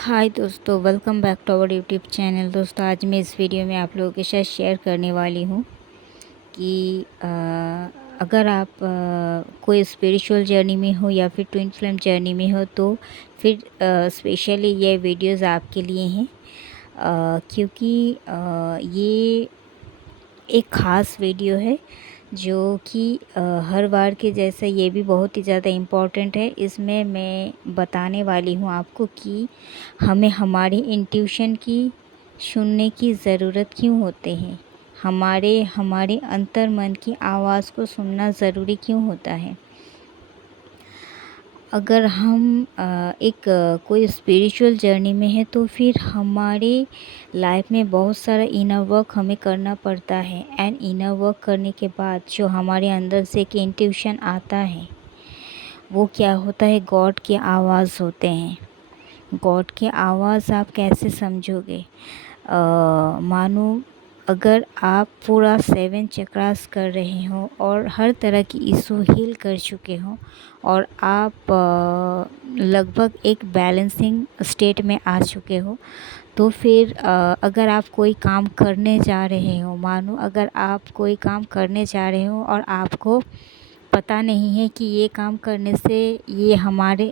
हाय दोस्तों, welcome back to our YouTube channel. दोस्तों, आज मैं इस वीडियो में आप लोगों के साथ शेयर करने वाली हूँ कि अगर आप कोई स्पिरिचुअल जर्नी में हो या फिर ट्विन फ्लेम जर्नी में हो तो फिर स्पेशली ये वीडियोस आपके लिए हैं। क्योंकि ये एक ख़ास वीडियो है जो कि हर बार के जैसा ये भी बहुत ही ज़्यादा इम्पोर्टेंट है। इसमें मैं बताने वाली हूँ आपको कि हमें हमारी इंट्यूशन की सुनने की ज़रूरत क्यों होती है, हमारे अंतर मन की आवाज़ को सुनना ज़रूरी क्यों होता है। अगर हम कोई स्पिरिचुअल जर्नी में है तो फिर हमारे लाइफ में बहुत सारा इनर वर्क हमें करना पड़ता है। एंड इनर वर्क करने के बाद जो हमारे अंदर से एक इंट्यूशन आता है वो क्या होता है, गॉड की आवाज़ होते हैं। गॉड की आवाज़ आप कैसे समझोगे? मानो अगर आप पूरा 7 चक्रास कर रहे हो और हर तरह की इशू हील कर चुके हो और आप लगभग एक बैलेंसिंग स्टेट में आ चुके हो, तो फिर अगर आप कोई काम करने जा रहे हो, मानो अगर आप कोई काम करने जा रहे हो और आपको पता नहीं है कि ये काम करने से ये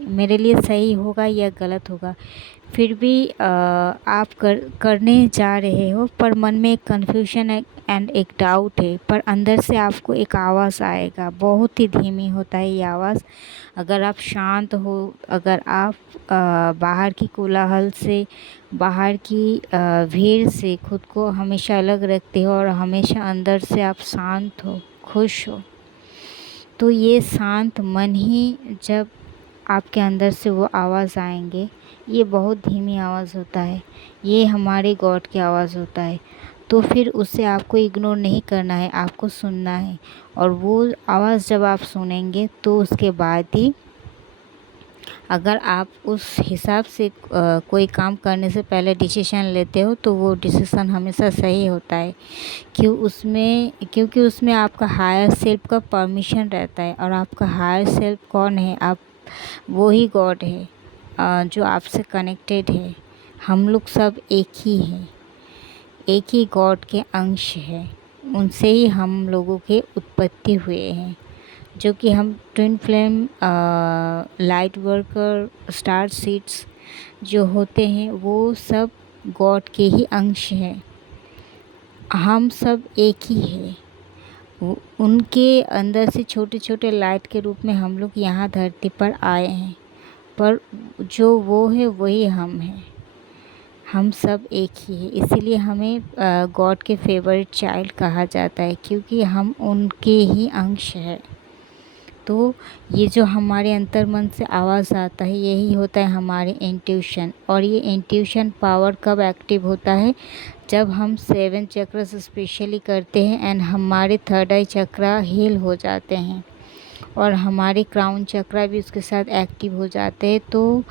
मेरे लिए सही होगा या गलत होगा, फिर भी आप करने जा रहे हो, पर मन में एक कन्फ्यूजन है एंड एक डाउट है, पर अंदर से आपको एक आवाज़ आएगा। बहुत ही धीमी होता है ये आवाज़। अगर आप शांत हो, अगर आप बाहर की कोलाहल से, बाहर की भीड़ से खुद को हमेशा अलग रखते हो और हमेशा अंदर से आप शांत हो, खुश हो, तो ये शांत मन ही जब आपके अंदर से वो आवाज़ आएंगे, ये बहुत धीमी आवाज़ होता है, ये हमारे गॉड की आवाज़ होता है। तो फिर उसे आपको इग्नोर नहीं करना है, आपको सुनना है। और वो आवाज़ जब आप सुनेंगे तो उसके बाद ही अगर आप उस हिसाब से कोई काम करने से पहले डिसीज़न लेते हो तो वो डिसीज़न हमेशा सही होता है। क्योंकि उसमें आपका हायर सेल्फ का परमिशन रहता है। और आपका हायर सेल्फ कौन है? आप वो ही गॉड है, जो आपसे कनेक्टेड है। हम लोग सब एक ही हैं, एक ही गॉड के अंश हैं। उनसे ही हम लोगों के उत्पत्ति हुए हैं, जो कि हम twin flame, light worker, star seeds जो होते हैं वो सब गॉड के ही अंश हैं। हम सब एक ही हैं। उनके अंदर से छोटे छोटे लाइट के रूप में हम लोग यहाँ धरती पर आए हैं, पर जो वो है वही हम हैं। हम सब एक ही है, इसीलिए हमें गॉड के फेवरेट चाइल्ड कहा जाता है, क्योंकि हम उनके ही अंश हैं। तो ये जो हमारे अंतर मन से आवाज़ आता है, यही होता है हमारे इंट्यूशन। और ये इंट्यूशन पावर कब एक्टिव होता है? जब हम 7 चक्रस स्पेशली करते हैं एंड हमारे थर्ड आई चक्रा हील हो जाते हैं और हमारे क्राउन चक्रा भी उसके साथ एक्टिव हो जाते हैं, तो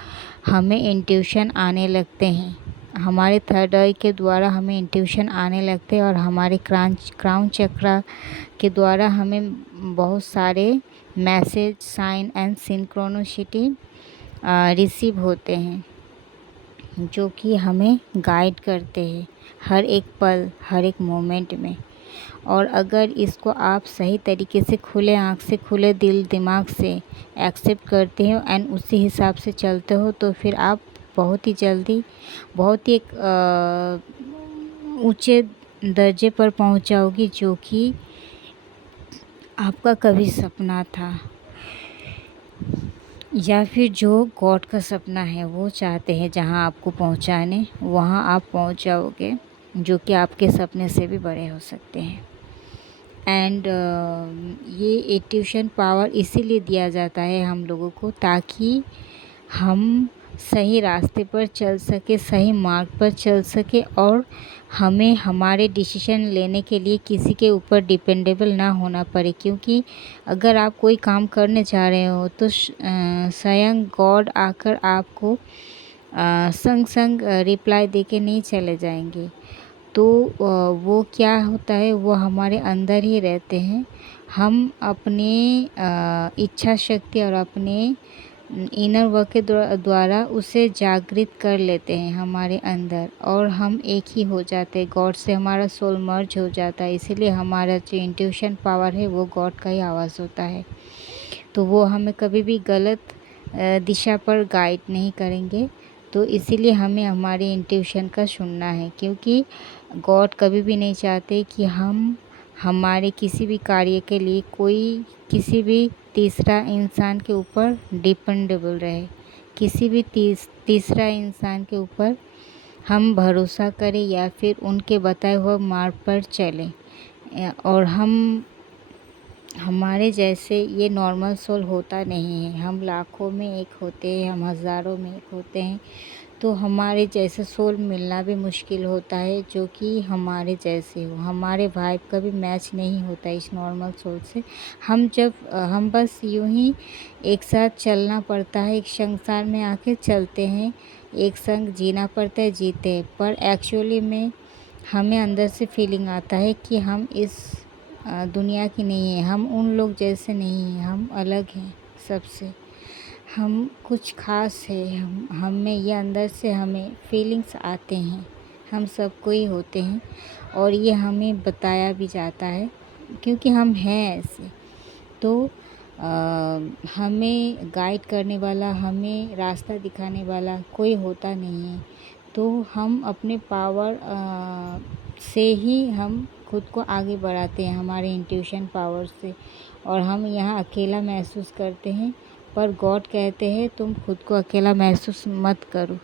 हमें इंट्यूशन आने लगते हैं। हमारे थर्ड आई के द्वारा हमें इंट्यूशन आने लगते हैं और हमारे क्राउन चक्रा के द्वारा हमें बहुत सारे message, sign and synchronicity receive होते हैं, जो कि हमें गाइड करते हैं हर एक पल, हर एक मोमेंट में। और अगर इसको आप सही तरीके से, खुले आँख से, खुले दिल दिमाग से एक्सेप्ट करते हो एंड उसी हिसाब से चलते हो, तो फिर आप बहुत ही जल्दी, बहुत ही एक ऊंचे दर्जे पर पहुंच जाओगी, जो कि आपका कभी सपना था, या फिर जो गॉड का सपना है वो चाहते हैं जहां आपको पहुंचाने, वहां आप पहुंच जाओगे, जो कि आपके सपने से भी बड़े हो सकते हैं। एंड ये ट्यूशन पावर इसीलिए दिया जाता है हम लोगों को, ताकि हम सही रास्ते पर चल सके, सही मार्ग पर चल सके, और हमें हमारे डिसीजन लेने के लिए किसी के ऊपर डिपेंडेबल ना होना पड़े। क्योंकि अगर आप कोई काम करने जा रहे हो तो स्वयं गॉड आकर आपको संग संग रिप्लाई देके नहीं चले जाएंगे। तो वो क्या होता है, वो हमारे अंदर ही रहते हैं। हम अपने इच्छा शक्ति और अपने इनर वर्क के द्वारा उसे जागृत कर लेते हैं हमारे अंदर, और हम एक ही हो जाते हैं गॉड से। हमारा सोल मर्ज हो जाता है, इसीलिए हमारा जो इंट्यूशन पावर है वो गॉड का ही आवाज़ होता है। तो वो हमें कभी भी गलत दिशा पर गाइड नहीं करेंगे। तो इसीलिए हमें हमारे इंट्यूशन का सुनना है, क्योंकि गॉड कभी भी नहीं चाहते कि हम हमारे किसी भी कार्य के लिए कोई किसी भी तीसरा इंसान के ऊपर डिपेंडेबल रहे। किसी भी तीसरा इंसान के ऊपर हम भरोसा करें या फिर उनके बताए हुए मार्ग पर चलें। और हमारे जैसे ये नॉर्मल सोल होता नहीं है। हम लाखों में एक होते हैं, हम हज़ारों में एक होते हैं। तो हमारे जैसे सोल मिलना भी मुश्किल होता है, जो कि हमारे जैसे हो। हमारे वाइब का भी मैच नहीं होता इस नॉर्मल सोल से। हम बस यूं ही एक साथ चलना पड़ता है, एक संसार में आके चलते हैं, एक संग जीना पड़ता है, जीते हैं। पर एक्चुअली में हमें अंदर से फीलिंग आता है कि हम इस दुनिया की नहीं है, हम उन लोग जैसे नहीं हैं, हम अलग हैं सबसे। हम कुछ ख़ास है, हम में ये अंदर से हमें फीलिंग्स आते हैं। हम सबको ही होते हैं, और ये हमें बताया भी जाता है, क्योंकि हम हैं ऐसे। तो हमें गाइड करने वाला, हमें रास्ता दिखाने वाला कोई होता नहीं है। तो हम अपने पावर से ही हम खुद को आगे बढ़ाते हैं, हमारे इंट्यूशन पावर से। और हम यहाँ अकेला महसूस करते हैं, पर गॉड कहते हैं तुम खुद को अकेला महसूस मत करो,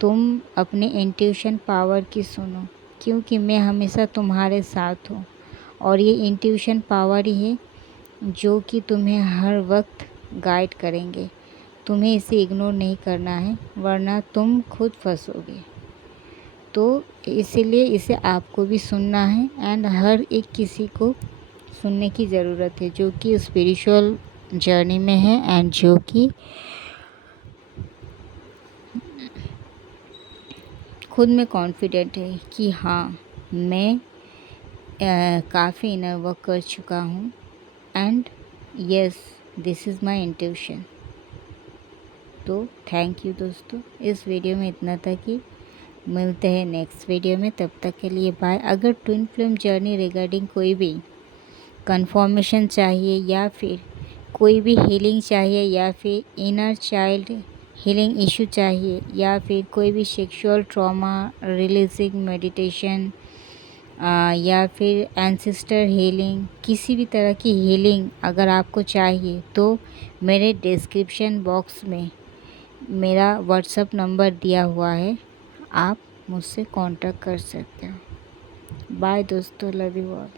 तुम अपने इंट्यूशन पावर की सुनो, क्योंकि मैं हमेशा तुम्हारे साथ हूँ। और ये इंट्यूशन पावर ही है जो कि तुम्हें हर वक्त गाइड करेंगे। तुम्हें इसे इग्नोर नहीं करना है, वरना तुम खुद फंसोगे। तो इसीलिए इसे आपको भी सुनना है, एंड हर एक किसी को सुनने की ज़रूरत है जो कि स्पिरिचुअल जर्नी में है, एंड जो कि खुद में कॉन्फिडेंट है कि हाँ, मैं काफ़ी इनर वर्क कर चुका हूँ, and yes, this is my intuition. तो थैंक यू दोस्तों, इस वीडियो में इतना था। कि मिलते हैं नेक्स्ट वीडियो में, तब तक के लिए बाय। अगर ट्विन फ्लेम जर्नी रिगार्डिंग कोई भी कंफर्मेशन चाहिए, या फिर कोई भी हीलिंग चाहिए, या फिर इनर चाइल्ड हीलिंग इशू चाहिए, या फिर कोई भी सेक्सुअल ट्रॉमा रिलीजिंग मेडिटेशन, या फिर एंसेस्टर हीलिंग, किसी भी तरह की हीलिंग अगर आपको चाहिए, तो मेरे डिस्क्रिप्शन बॉक्स में मेरा व्हाट्सएप नंबर दिया हुआ है, आप मुझसे कांटेक्ट कर सकते हो। बाय दोस्तों, लव यू ऑल।